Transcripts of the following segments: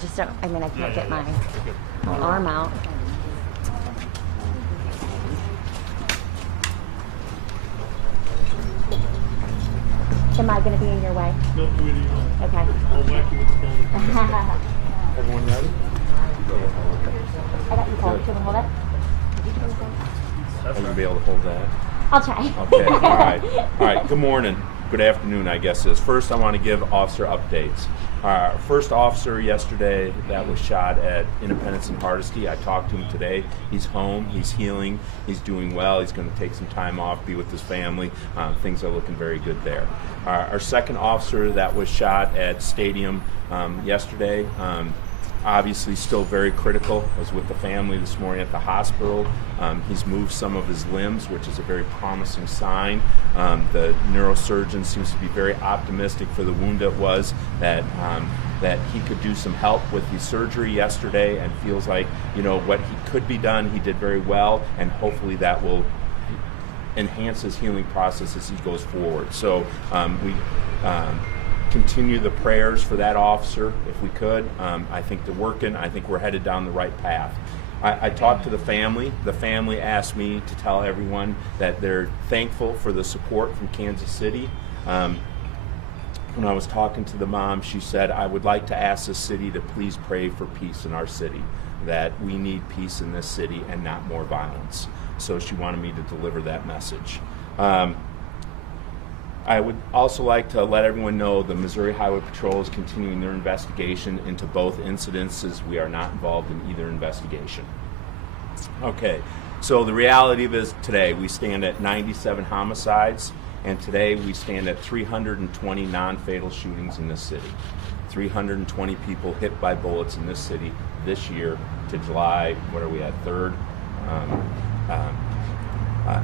just don't, I mean, I can't get my arm out. Am I going to be in your way? No, sweetie. Okay. I'll whack you with the phone. Everyone ready? I got you hold. Can we hold it? Are you gonna be able to hold that? I'll try. Okay. All right. All right. Good morning. Good afternoon, I guess is. First, I want to give officer updates. Our first officer yesterday that was shot at Independence and Hardesty, I talked to him today. He's home. He's healing. He's doing well. He's going to take some time off, be with his family. Things are looking very good there. Our second officer that was shot at Stadium yesterday, obviously still very critical. I was with the family this morning at the hospital. He's moved some of his limbs, which is a very promising sign. The neurosurgeon seems to be very optimistic for the wound it was, that he could do some help with the surgery yesterday, and feels like, you know, what he could be done, he did very well, and hopefully that will enhance his healing process as he goes forward. So we continue the prayers for that officer if we could. I think they're working. I think we're headed down the right path. I talked to the family. The family asked me to tell everyone that they're thankful for the support from Kansas City. When I was talking to the mom, she said, I would like to ask the city to please pray for peace in our city, that we need peace in this city and not more violence. So she wanted me to deliver that message. I would also like to let everyone know the Missouri Highway Patrol is continuing their investigation into both incidences. We are not involved in either investigation. Okay, so the reality of it is today we stand at 97 homicides, and today we stand at 320 non-fatal shootings in this city. 320 people hit by bullets in this city this year to July, what are we at, 3rd?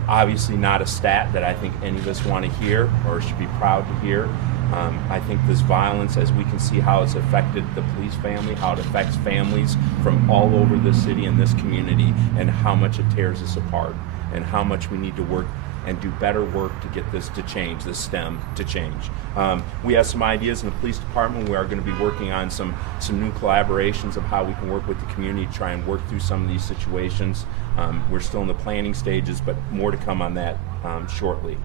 Obviously not a stat that I think any of us want to hear or should be proud to hear. I think this violence, as we can see how it's affected the police family, how it affects families from all over this city and this community, and how much it tears us apart, and how much we need to work and do better work to get this to change, this STEM to change. We have some ideas in the police department. We are going to be working on some new collaborations of how we can work with the community to try and work through some of these situations. We're still in the planning stages, but more to come on that shortly.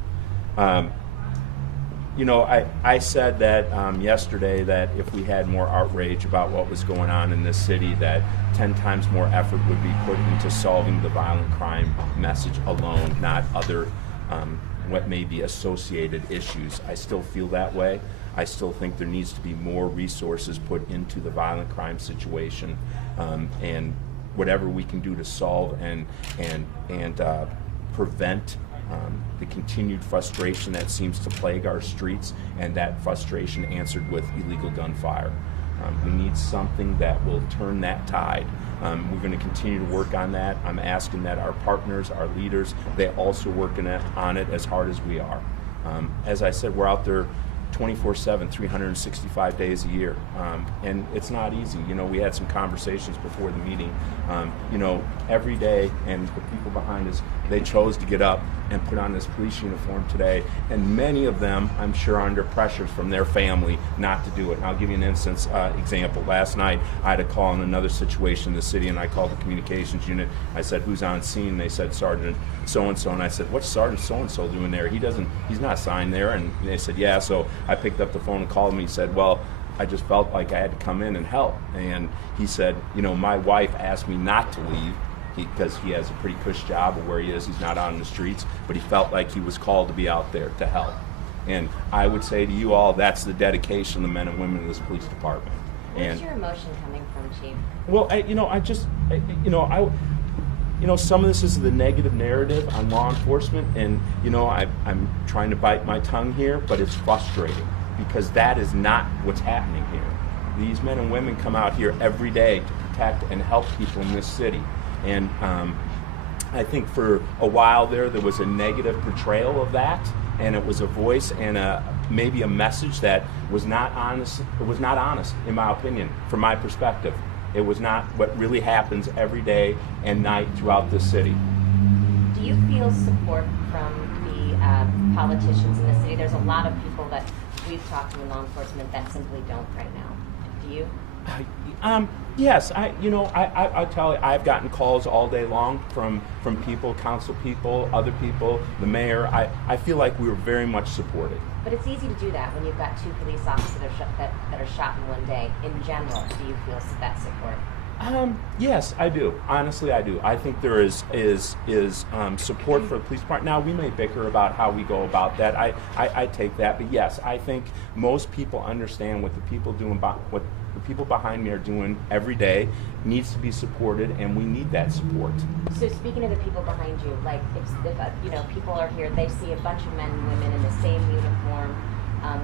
You know, I said that yesterday that if we had more outrage about what was going on in this city, that 10 times more effort would be put into solving the violent crime message alone, not other what may be associated issues. I still feel that way. I still think there needs to be more resources put into the violent crime situation, and whatever we can do to solve and prevent the continued frustration that seems to plague our streets, and that frustration answered with illegal gunfire. We need something that will turn that tide. We're going to continue to work on that. I'm asking that our partners, our leaders, they also work on it as hard as we are. As I said, we're out there 24/7, 365 days a year, and it's not easy. You know, we had some conversations before the meeting. You know, every day, and the people behind us, they chose to get up and put on this police uniform today, and many of them, I'm sure, are under pressures from their family not to do it. And I'll give you an example. Last night, I had a call in another situation in the city, and I called the communications unit. I said, who's on scene? They said, Sergeant so-and-so, and I said, what's Sergeant so-and-so doing there? He's not signed there. And they said, yeah. So I picked up the phone and called him. He said, well, I just felt like I had to come in and help. And he said, you know, my wife asked me not to leave because he has a pretty cush job of where he is. He's not out in the streets, but he felt like he was called to be out there to help. And I would say to you all, that's the dedication of the men and women in this police department. Where's your emotion coming from, Chief? Well, some of this is the negative narrative on law enforcement, and, you know, I'm trying to bite my tongue here, but it's frustrating because that is not what's happening here. These men and women come out here every day to protect and help people in this city. And I think for a while there was a negative portrayal of that, and it was a voice and maybe a message that was not honest. It was not honest, in my opinion, from my perspective. It was not what really happens every day and night throughout this city. Do you feel support from the politicians in the city? There's a lot of people that we've talked to in law enforcement that simply don't right now. Do you? Yes, I tell you, I've gotten calls all day long from people, council people, other people, the mayor. I feel like we were very much supported. But it's easy to do that when you've got 2 police officers that are shot in one day. In general, do you feel that support? Yes, I do. Honestly, I do. I think there is support for the police department. Now, we may bicker about how we go about that. I take that, but yes, I think most people understand what the people what the people behind me are doing every day needs to be supported, and we need that support. So speaking of the people behind you, like if people are here, they see a bunch of men and women in the same uniform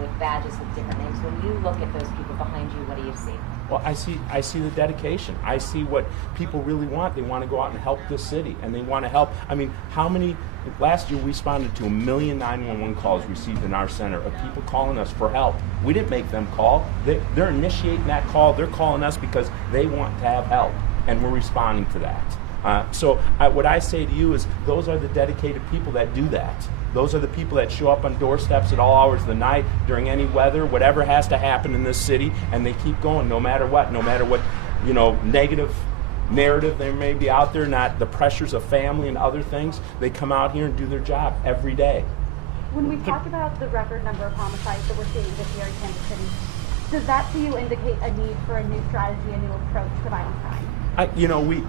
with badges with different names. When you look at those people behind you, what do you see? Well, I see the dedication. I see what people really want. They want to go out and help this city, and they want to help. I mean, last year we responded to 1 million 911 calls received in our center of people calling us for help. We didn't make them call. They're initiating that call. They're calling us because they want to have help, and we're responding to that. So what I say to you is those are the dedicated people that do that. Those are the people that show up on doorsteps at all hours of the night, during any weather, whatever has to happen in this city, and they keep going no matter what, negative narrative there may be out there, not the pressures of family and other things. They come out here and do their job every day. When we talk about the record number of homicides that we're seeing this year in Kansas City, does that to you indicate a need for a new strategy, a new approach to violent crime?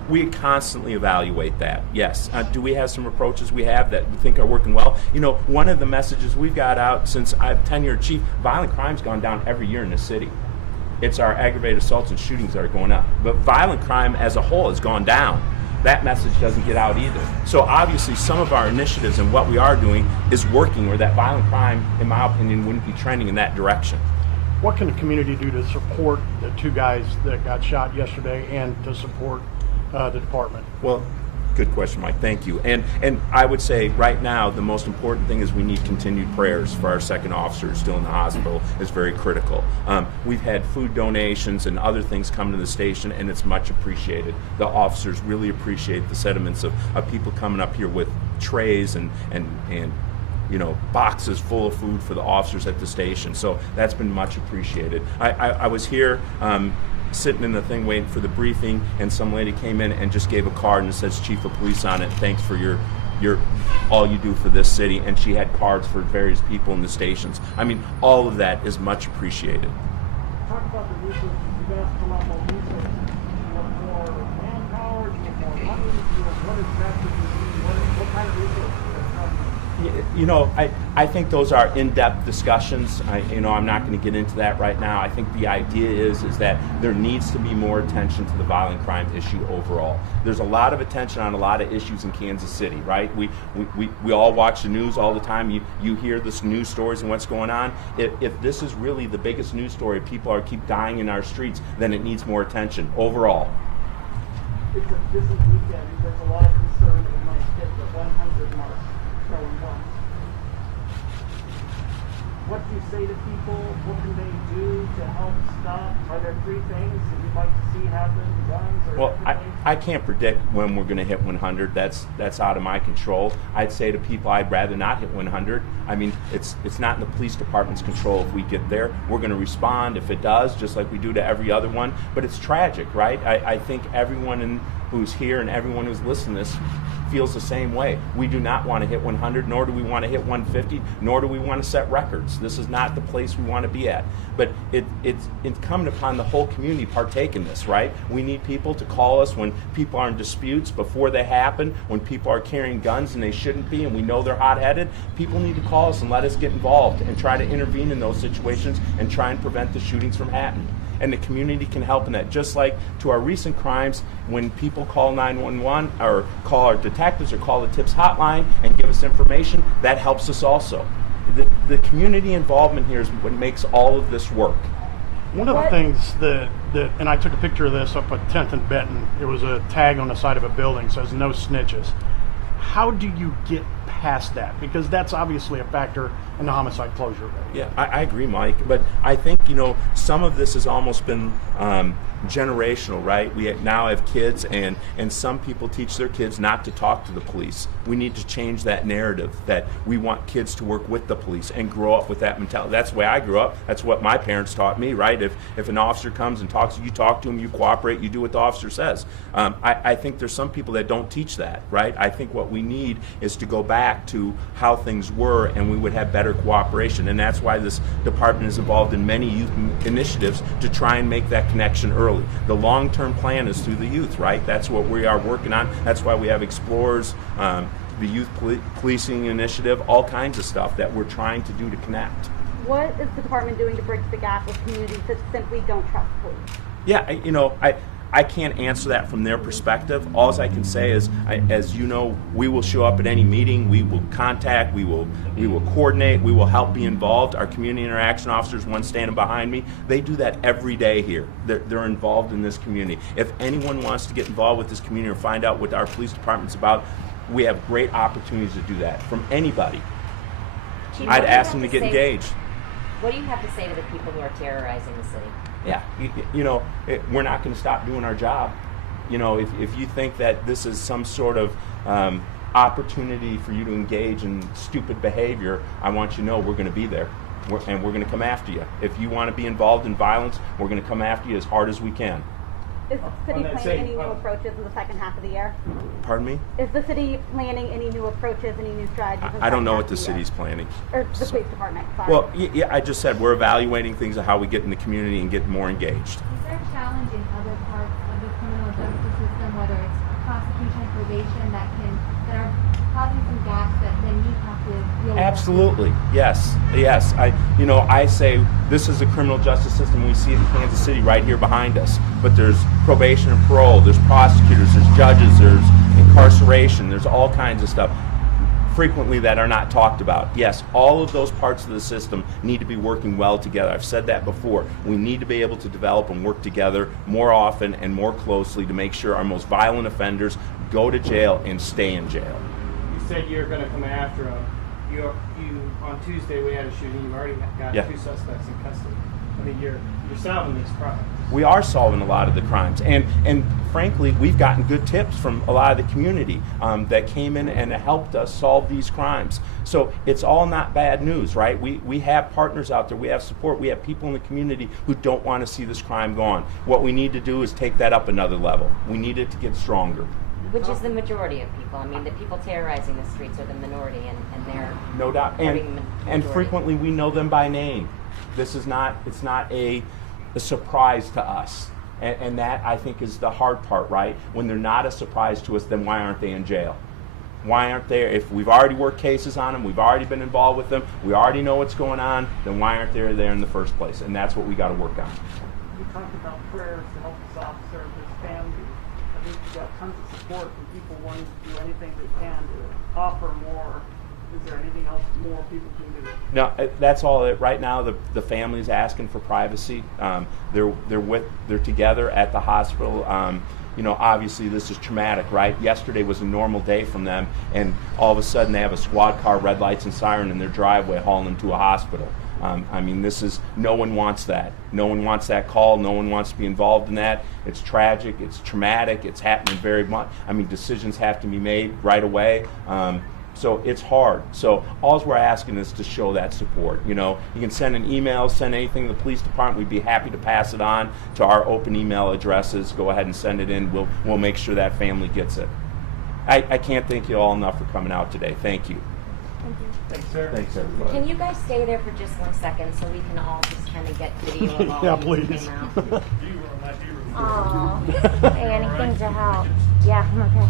We constantly evaluate that. Yes. Do we have some approaches we have that we think are working well? One of the messages we've got out since I've tenured chief, violent crime's gone down every year in this city. It's our aggravated assaults and shootings that are going up. But violent crime as a whole has gone down. That message doesn't get out either. So obviously some of our initiatives and what we are doing is working where that violent crime, in my opinion, wouldn't be trending in that direction. What can the community do to support the 2 guys that got shot yesterday and to support the department? Well, good question, Mike. Thank you. And I would say right now the most important thing is we need continued prayers for our second officer still in the hospital. Is very critical. We've had food donations and other things come to the station, and it's much appreciated. The officers really appreciate the sentiments of people coming up here with trays and boxes full of food for the officers at the station. So that's been much appreciated. I was here sitting in the thing waiting for the briefing, and some lady came in and just gave a card and it says Chief of Police on it. Thanks for your all you do for this city. And she had cards for various people in the stations. I mean, all of that is much appreciated. Talk about the resources. You guys come up with resources. You want more manpower? Do you want more money? What exactly do you need? What kind of resources? I think those are in-depth discussions. I'm not going to get into that right now. I think the idea is that there needs to be more attention to the violent crime issue overall. There's a lot of attention on a lot of issues in Kansas City, right? We all watch the news all the time. You hear the news stories and what's going on. If this is really the biggest news story, people keep dying in our streets, then it needs more attention overall. It's a busy weekend. There's a lot of concern that we might hit the 100 mark going once. What do you say to people? What can they do to help stop? Are there 3 things that you'd like to see happen? Guns or Well, I can't predict when we're going to hit 100. That's out of my control. I'd say to people I'd rather not hit 100. I mean, it's not in the police department's control if we get there. We're going to respond if it does, just like we do to every other one. But it's tragic, right? I think everyone who's here and everyone who's listening to this feels the same way. We do not want to hit 100, nor do we want to hit 150, nor do we want to set records. This is not the place we want to be at. But it's incumbent upon the whole community to partake in this, right? We need people to call us when people are in disputes before they happen, when people are carrying guns and they shouldn't be, and we know they're hot-headed. People need to call us and let us get involved and try to intervene in those situations and try and prevent the shootings from happening. And the community can help in that. Just like to our recent crimes, when people call 911 or call our detectives or call the TIPS hotline and give us information, that helps us also. The community involvement here is what makes all of this work. One of the things that and I took a picture of this up at 10th and Benton. It was a tag on the side of a building that says no snitches. How do you get past that, because that's obviously a factor in the homicide closure rate. Yeah, I agree, Mike. But I think, some of this has almost been generational, right? We now have kids, and some people teach their kids not to talk to the police. We need to change that narrative that we want kids to work with the police and grow up with that mentality. That's the way I grew up. That's what my parents taught me, right? If an officer comes and talks, you talk to him, you cooperate, you do what the officer says. I think there's some people that don't teach that, right? I think what we need is to go back to how things were, and we would have better cooperation. And that's why this department is involved in many youth initiatives to try and make that connection early. The long-term plan is through the youth, right? That's what we are working on. That's why we have Explorers, the Youth Policing Initiative, all kinds of stuff that we're trying to do to connect. What is the department doing to bridge the gap with communities that simply don't trust police? Yeah, I can't answer that from their perspective. All I can say is, as you know, we will show up at any meeting, we will contact, we will coordinate, we will help be involved. Our community interaction officers, one standing behind me, they do that every day here. They're involved in this community. If anyone wants to get involved with this community or find out what our police department's about, we have great opportunities to do that from anybody. Chief, I'd what do you ask them have to get say- engaged. What do you have to say to the people who are terrorizing the city? Yeah, we're not going to stop doing our job. If you think that this is some sort of opportunity for you to engage in stupid behavior, I want you to know we're going to be there, and we're going to come after you. If you want to be involved in violence, we're going to come after you as hard as we can. Is the city planning any new approaches in the second half of the year? Pardon me? Is the city planning any new approaches, any new strategies? in I don't second know half what of the year? city's planning. Or the police department, sorry. Well, yeah, I just said we're evaluating things of how we get in the community and get more engaged. Is there a challenge in other parts of the criminal justice system, whether it's prosecution, probation, that are causing some gaps that then you have to deal with? Absolutely, yes. I say this is a criminal justice system. We see it in Kansas City right here behind us. But there's probation and parole, there's prosecutors, there's judges, there's incarceration, there's all kinds of stuff frequently that are not talked about. Yes, all of those parts of the system need to be working well together. I've said that before. We need to be able to develop and work together more often and more closely to make sure our most violent offenders go to jail and stay in jail. You said you're going to come after him. You on Tuesday we had a shooting. You already got Yeah. 2 suspects in custody. I mean, you're solving these crimes. We are solving a lot of the crimes, and frankly, we've gotten good tips from a lot of the community that came in and helped us solve these crimes. So it's all not bad news, right? We have partners out there, we have support, we have people in the community who don't want to see this crime gone. What we need to do is take that up another level. We need it to get stronger. Which is the majority of people. I mean, the people terrorizing the streets are the minority, and they're No doubt, hurting the and majority. frequently we know them by name. It's not a surprise to us. And that, I think, is the hard part, right? When they're not a surprise to us, then why aren't they in jail? Why aren't they? If we've already worked cases on them, we've already been involved with them, we already know what's going on, then why aren't they there in the first place? And that's what we got to work on. You talked about prayers to help this officer and his family. I think you got tons of support from people wanting to do anything they can to offer more. Is there anything else more people can do? No, that's all it. Right now, the family's asking for privacy. They're together at the hospital. Obviously this is traumatic, right? Yesterday was a normal day from them, and all of a sudden they have a squad car, red lights and siren in their driveway hauling them to a hospital. No one wants that. No one wants that call. No one wants to be involved in that. It's tragic. It's traumatic. It's happening very much. Decisions have to be made right away. So it's hard. So all we're asking is to show that support. You can send an email, send anything to the police department. We'd be happy to pass it on to our open email addresses. Go ahead and send it in. We'll make sure that family gets it. I can't thank you all enough for coming out today. Thank you. Thanks, sir. Thanks, everybody. Can you guys stay there for just 1 second so we can all just kind of get video of all Yeah, of you who please. came out? Aww. Hey, anything to help. Yeah, I'm okay.